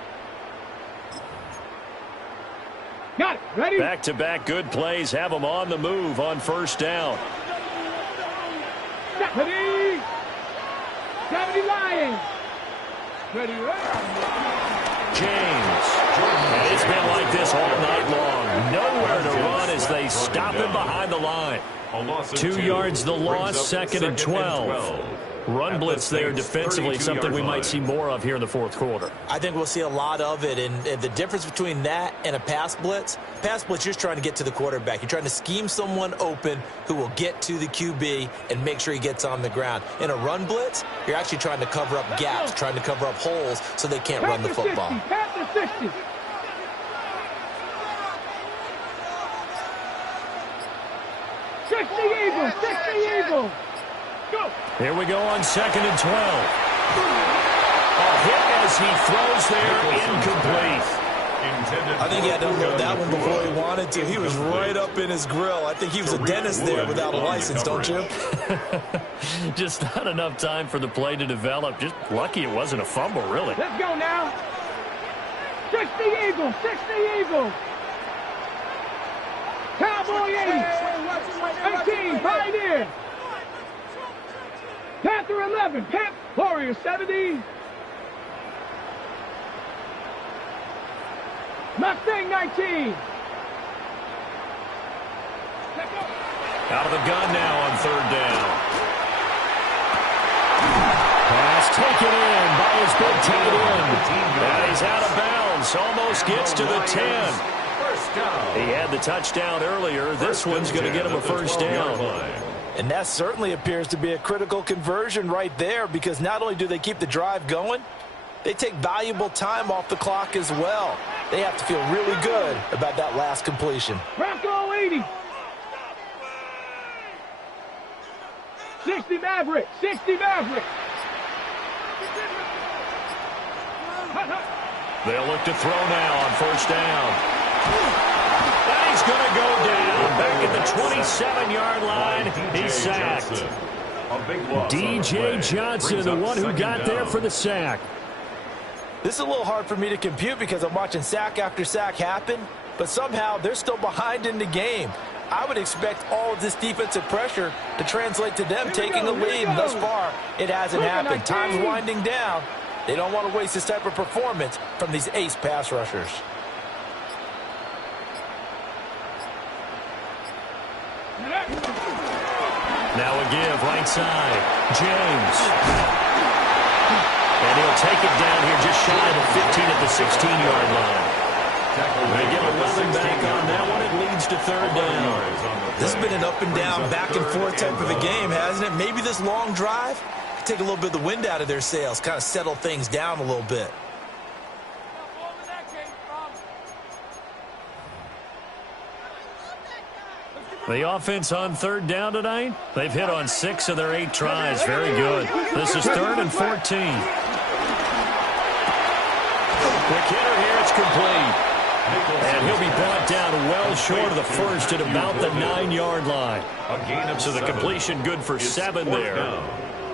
Got it. Ready? Back-to-back good plays have them on the move on first down. Ready? 70 Lions. Ready? James. And it's been like this all night long. Nowhere to run as they stop him behind the line. 2 yards the loss, second and 12. Run blitz there defensively, something we might see more of here in the fourth quarter. I think we'll see a lot of it, and the difference between that and a pass blitz, you're just trying to get to the quarterback. You're trying to scheme someone open who will get to the QB and make sure he gets on the ground. In a run blitz, you're actually trying to cover up gaps, trying to cover up holes so they can't run the football. 60. Eagles, 60 Eagles. Go. Here we go on second and 12. A hit as he throws there, incomplete. I think he had to unload that one before he wanted to. He was right up in his grill. I think he was a dentist there without a license, don't you? Just not enough time for the play to develop. Just lucky it wasn't a fumble, really. Let's go now. 60 Eagles, 60 Eagles. Cowboy 8. 18, Pioneer. Panther 11, Pimp. Warrior 70. Mustang 19. Out of the gun now on third down. Pass taken in by his big tight end. And he's out of bounds. Almost gets to the 10. He had the touchdown earlier. This one's going to get him a first down. And that certainly appears to be a critical conversion right there, because not only do they keep the drive going, they take valuable time off the clock as well. They have to feel really good about that last completion. Bronco 80. 60 Maverick. 60 Maverick. They'll look to throw now on first down. And he's going to go down. Back at the 27-yard line. He's sacked. DJ Johnson, the one who got there for the sack. This is a little hard for me to compute because I'm watching sack after sack happen, but somehow they're still behind in the game. I would expect all of this defensive pressure to translate to them taking a lead, and thus far, it hasn't happened. Time's winding down. They don't want to waste this type of performance from these ace pass rushers. Now a give, right side. James. And he'll take it down here just shy of the 15 at the 16-yard line. They get a welcome back on that one. It leads to third down. This has been an up and down, back and forth type of a game, hasn't it? Maybe this long drive could take a little bit of the wind out of their sails, kind of settle things down a little bit. The offense on third down tonight, they've hit on 6 of their 8 tries. Very good. This is third and 14. Quick hitter here, it's complete. And he'll be brought down well short of the first at about the 9-yard line. So the completion good for 7 there.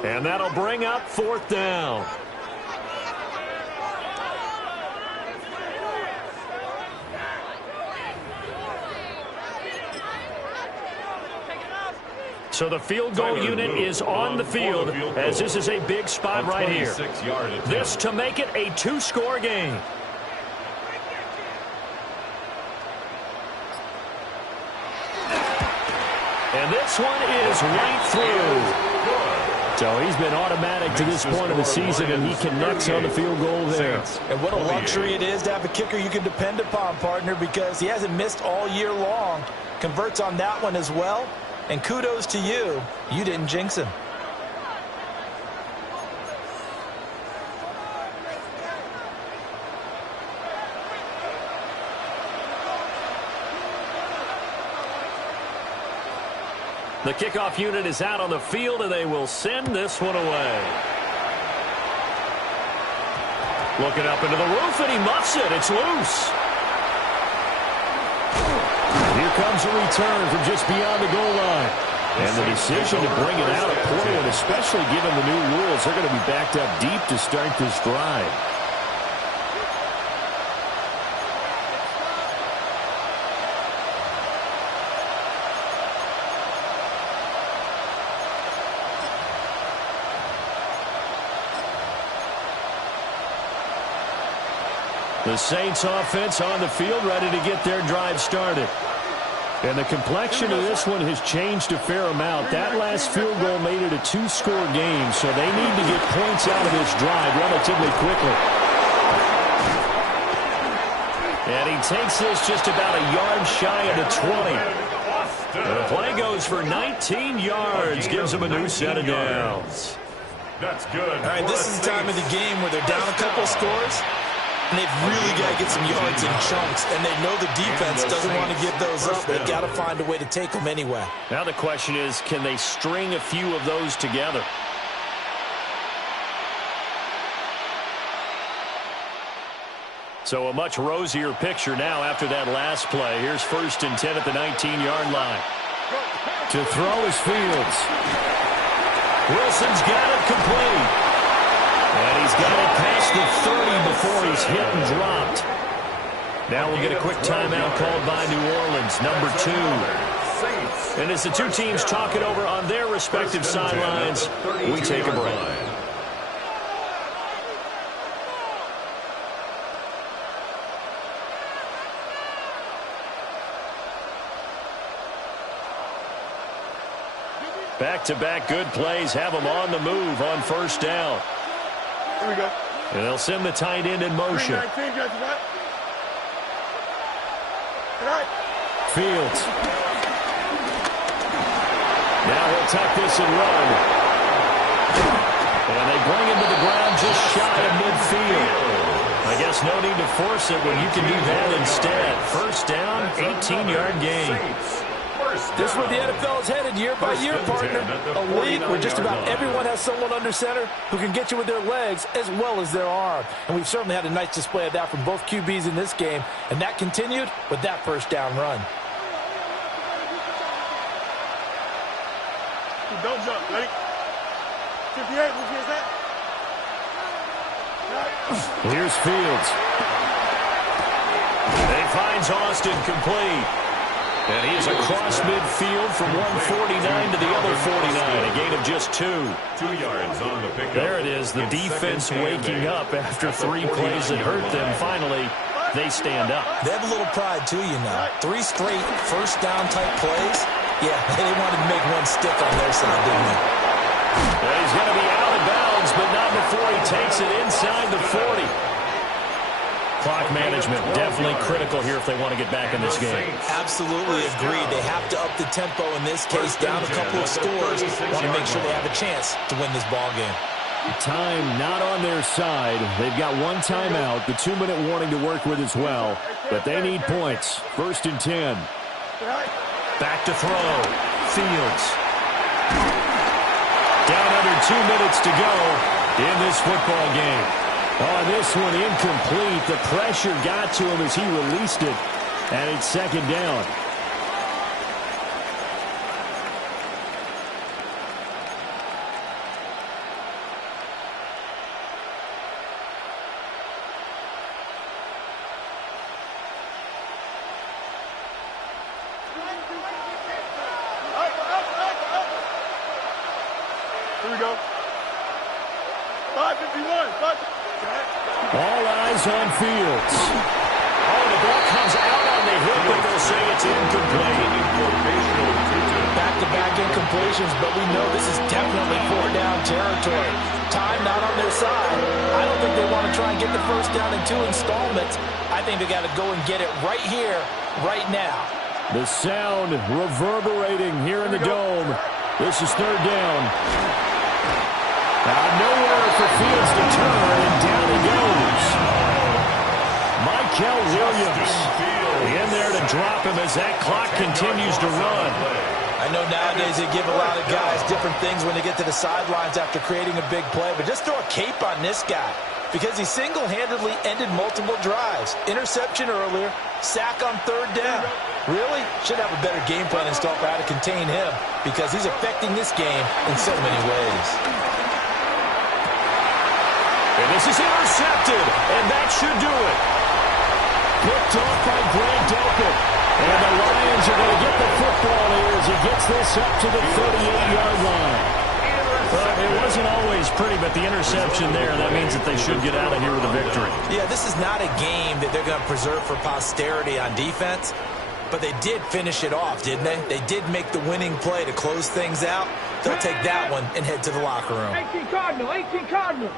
And that'll bring up fourth down. So the field goal unit is on the field as this is a big spot right here. This to make it a 2-score game. And this one is right through. So he's been automatic to this point of the season, and he connects on the field goal there. And what a luxury it is to have a kicker you can depend upon, partner, because he hasn't missed all year long. Converts on that one as well. And kudos to you. You didn't jinx him. The kickoff unit is out on the field, and they will send this one away. Looking up into the roof, and he muffs it. It's loose. Here comes a return from just beyond the goal line. And the decision to bring it out of Portland, especially given the new rules, they're going to be backed up deep to start this drive. The Saints offense on the field, ready to get their drive started. And the complexion of this one has changed a fair amount. That last field goal made it a two-score game, so they need to get points out of this drive relatively quickly. And he takes this just about a yard shy of the 20. And the play goes for 19 yards, gives them a new set of downs. That's good. All right, this is the time of the game where they're down a couple of scores. And they've really got to get some yards in chunks, and they know the defense doesn't want to give those up. They've got to find a way to take them anyway. Now the question is, can they string a few of those together? So a much rosier picture now after that last play. Here's 1st and 10 at the 19-yard line. To throw is Fields. Wilson's got it complete. And he's got it past the 30 before he's hit and dropped. Now we'll get a quick timeout called by New Orleans, number 2. And as the two teams talk it over on their respective sidelines, we take a break. Back-to-back good plays have them on the move on 1st down. Here we go. And they'll send the tight end in motion. Fields. Now he'll tuck this and run. And they bring him to the ground just shy of midfield. I guess no need to force it when you can do that instead. 1st down, 18-yard gain. This is where the NFL is headed year by year, partner. A league where just about everyone has someone under center who can get you with their legs as well as their arm. And we've certainly had a nice display of that from both QBs in this game. And that continued with that 1st down run. Don't jump, ready? 58, who hears that? Here's Fields. And he finds Austin complete. And he is across midfield from 149 to the other 49, a gain of just 2. 2 yards on the pickup. There it is, the defense waking up after 3 plays that hurt them. Finally, they stand up. They have a little pride, too, you know. 3 straight 1st down type plays. Yeah, they wanted to make one stick on their side, didn't they? And he's going to be out of bounds, but not before he takes it inside the 40. Clock management definitely critical here if they want to get back in this game. Absolutely agreed. They have to up the tempo in this case, down a couple of scores. Want to make sure they have a chance to win this ball game. Time not on their side. They've got 1 timeout, the 2-minute warning to work with as well. But they need points. 1st and 10. Back to throw. Fields. Down under 2 minutes to go in this football game. On this one, incomplete. The pressure got to him as he released it, and it's 2nd down. Here we go. 5:51. All eyes on Fields. Oh, the ball comes out on the hip, but they'll say it's incomplete. Back-to-back incompletions, but we know this is definitely 4-down territory. Time not on their side. I don't think they want to try and get the 1st down in 2 installments. I think they got to go and get it right here, right now. The sound reverberating here in the dome. This is third down. Nowhere for Fields to turn, and down he goes. Mykel Williams in there to drop him as that clock continues to run. I know nowadays they give a lot of guys different things when they get to the sidelines after creating a big play, but just throw a cape on this guy because he single-handedly ended multiple drives. Interception earlier, sack on third down. Really? Should have a better game plan installed for how to contain him because he's affecting this game in so many ways. And this is intercepted, and that should do it. Picked off by Grant Delpit. And the Lions are going to get the football here as he gets this up to the 38-yard line. It wasn't always pretty, but the interception there, that means that they should get out of here with a victory. Yeah, this is not a game that they're going to preserve for posterity on defense, but they did finish it off, didn't they? They did make the winning play to close things out. They'll take that one and head to the locker room. 18 Cardinal, 18 Cardinal.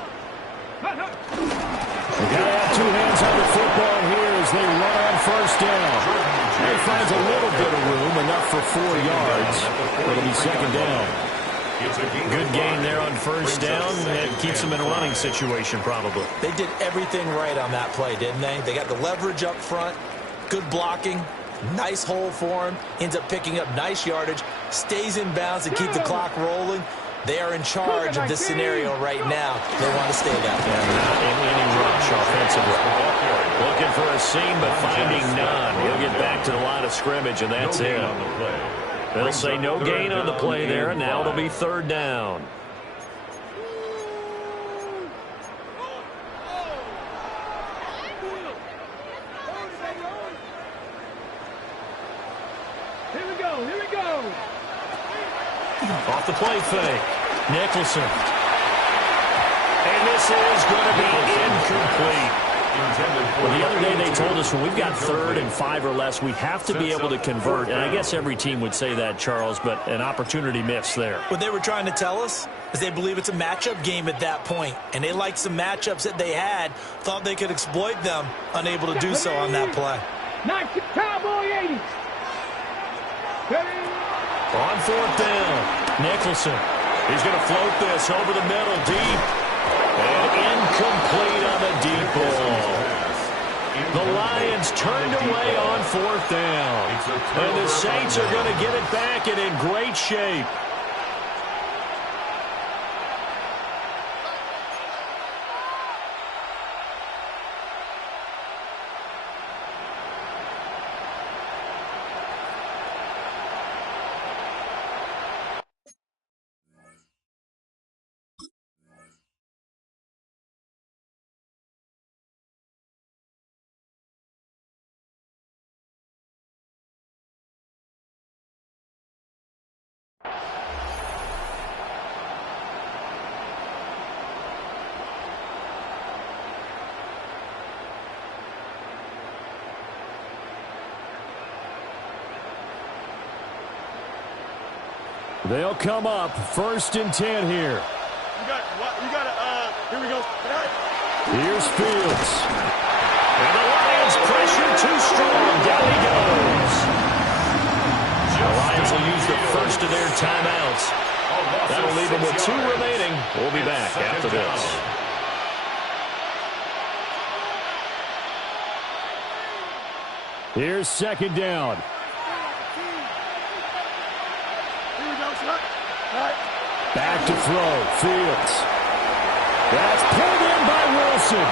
They got to have two hands on the football here as they run on first down. He finds a little bit of room, enough for 4 yards. It'll be second down. Good gain there on first down. It keeps them in a running situation, probably. They did everything right on that play, didn't they? They got the leverage up front, good blocking, nice hole for him, ends up picking up nice yardage, stays in bounds to keep the clock rolling. They are in charge of this scenario right now. They want to stay that way. Not in any rush offensively. Looking for a seam, but finding none. He'll get back to the line of scrimmage, and that's it. They'll say no gain on the play there, and now it'll be third down. Here we go, here we go. Off the play fake. Nicholson. And this is going to be incomplete. Well, the other day they told us when we've got 3rd and 5 or less, we have to be able to convert. And I guess every team would say that, Charles, but an opportunity missed there. What they were trying to tell us is they believe it's a matchup game at that point. And they liked some matchups that they had, thought they could exploit them, unable to do so on that play. Nice Cowboy 80. On 4th down, Nicholson. He's going to float this over the middle deep. And incomplete on the deep ball. The Lions turned away on 4th down. And the Saints are going to get it back and in great shape. They'll come up 1st and 10 here. Here we go. Here's Fields. And the Lions pressure too strong. Down he goes. The Lions will use the first of their timeouts. That'll leave them with 2 remaining. We'll be back after this. Here's second down. Back to throw. Fields. That's pulled in by Wilson.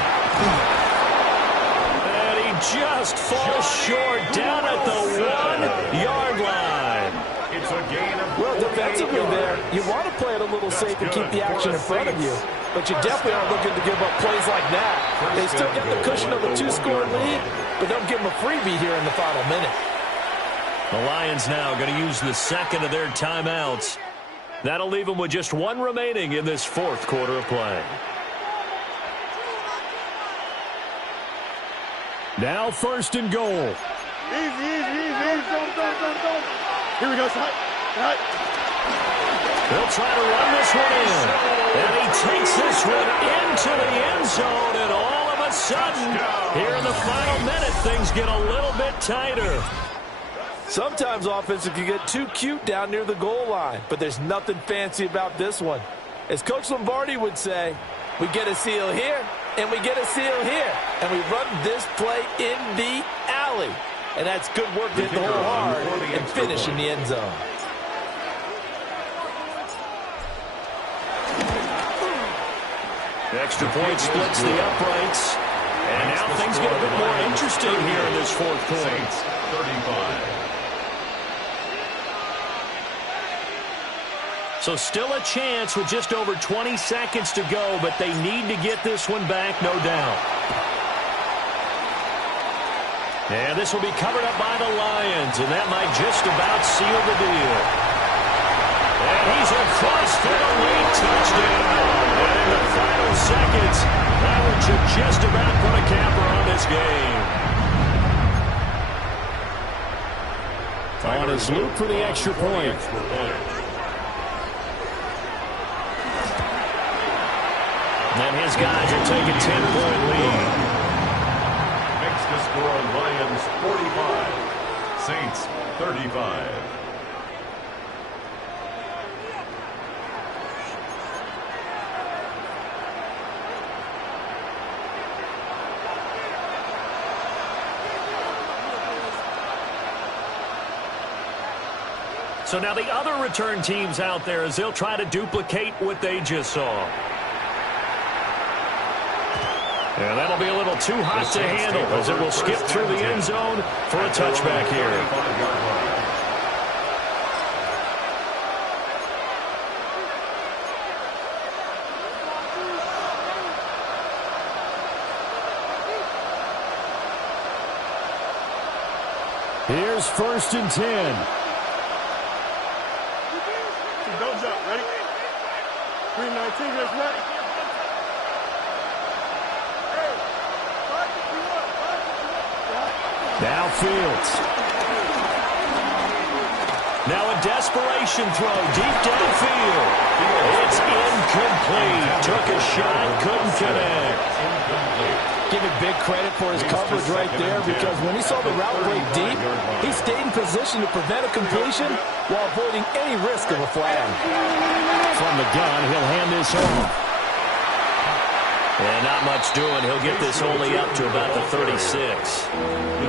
And he just falls short down at the 1-yard line. It's a gain of Well, defensively there, you want to play it a little safe and keep the action in front of you. But you definitely aren't looking to give up plays like that. They still got the cushion of a 2-score lead, but don't give them a freebie here in the final minute. The Lions now going to use the second of their timeouts. That'll leave them with just 1 remaining in this 4th quarter of play. Now 1st and goal. Easy. Don't. Here we go. They'll try to run this one in. And he takes this one into the end zone. And all of a sudden, here in the final minute, things get a little bit tighter. Sometimes offenses can get too cute down near the goal line, but there's nothing fancy about this one. As Coach Lombardi would say, we get a seal here, and we get a seal here, and we run this play in the alley. And that's good work to hit the hole hard and finish in the end zone. Extra point splits the uprights. And now things get a bit more interesting here in this fourth quarter. 35. So still a chance with just over 20 seconds to go, but they need to get this one back, no doubt. And this will be covered up by the Lions, and that might just about seal the deal. And he's across for the late touchdown. And in the final seconds, that one should just about put a capper on this game. On his loop for the extra point. And his guys are taking 10-point lead. Makes the score Lions 45, Saints 35. So now the other return teams out there as they'll try to duplicate what they just saw. And that'll be a little too hot to handle as it will skip through the end zone for a touchback here. Here's 1st and 10. Don't jump. Ready? 319, let's ready. Now Fields. Now a desperation throw deep downfield. It's incomplete. Took a shot, couldn't connect. Give it big credit for his coverage right there, because when he saw the route break deep, he stayed in position to prevent a completion while avoiding any risk of a flag. From the gun, he'll hand this off. And not much doing. He'll get this only up to about the 36.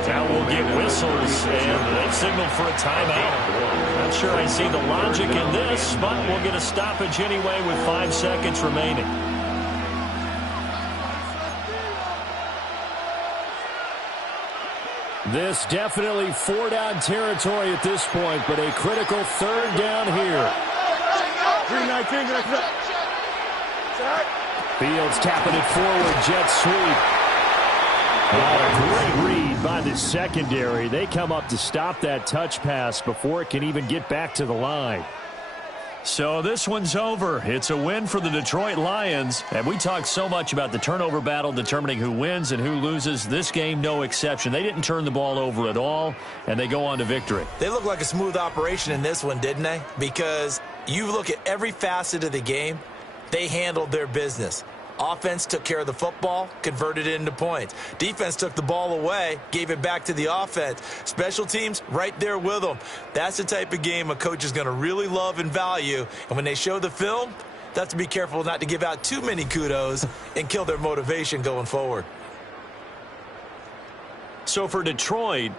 Now we'll get whistles, and they've signaled for a timeout. Not sure I see the logic in this, but we'll get a stoppage anyway with 5 seconds remaining. This definitely 4-down territory at this point, but a critical 3rd down here. 319, let's go. Fields tapping it forward, jet sweep. A great read by the secondary. They come up to stop that touch pass before it can even get back to the line. So this one's over. It's a win for the Detroit Lions. And we talked so much about the turnover battle determining who wins and who loses. This game, no exception. They didn't turn the ball over at all, and they go on to victory. They look like a smooth operation in this one, didn't they? Because you look at every facet of the game, they handled their business. Offense took care of the football, converted it into points. Defense took the ball away, gave it back to the offense. Special teams, right there with them. That's the type of game a coach is going to really love and value. And when they show the film, they have to be careful not to give out too many kudos and kill their motivation going forward. So for Detroit,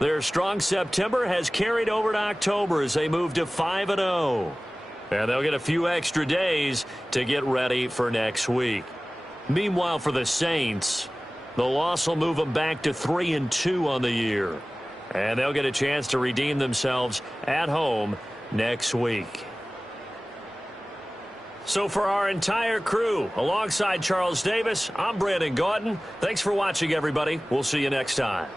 their strong September has carried over to October as they move to 5-0. And they'll get a few extra days to get ready for next week. Meanwhile, for the Saints, the loss will move them back to 3-2 on the year. And they'll get a chance to redeem themselves at home next week. So for our entire crew, alongside Charles Davis, I'm Brandon Gaudin. Thanks for watching, everybody. We'll see you next time.